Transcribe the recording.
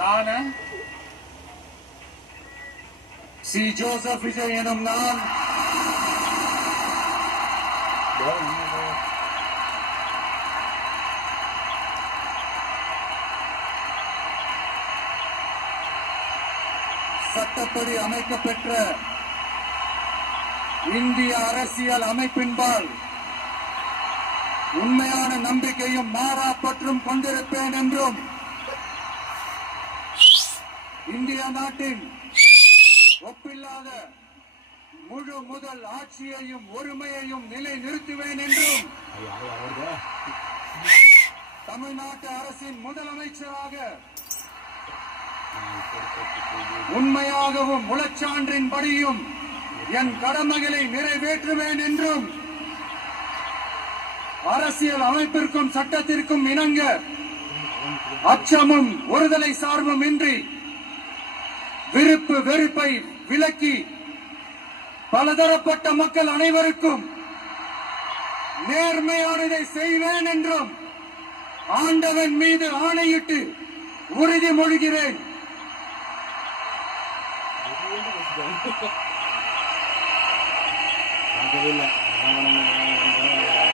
நான் C Joseph Vijay எனும் நான் சட்டப்படி அமைக்கப்பெற்ற இந்திய அரசியல் அமைப்பின்பால் உண்மையான நம்பிக்கையும் மாறா பற்றும் கொண்டிருப்பேன் என்றும் இந்திய நாட்டின் ஒப்பில்லாத முழு முதல் ஆட்சியையும் ஒருமையையும் நிலை நிறுத்துவேன் என்றும் தமிழ்நாட்டு அரசின் முதலமைச்சராக உண்மையாகவும் முழச்சான்றின்படியும் என் கடமைகளை நிறைவேற்றுவேன் என்றும் அரசியல் அமைப்பிற்கும் சட்டத்திற்கும் இணங்க அச்சமும் ஒருதலை சார்பும் இன்றி விருப்பு வெறுப்பை விலக்கி பலதரப்பட்ட மக்கள் அனைவருக்கும் நேர்மையானதை செய்வேன் என்றும் ஆண்டவன் மீது ஆணையிட்டு உறுதிமொழிகிறேன்.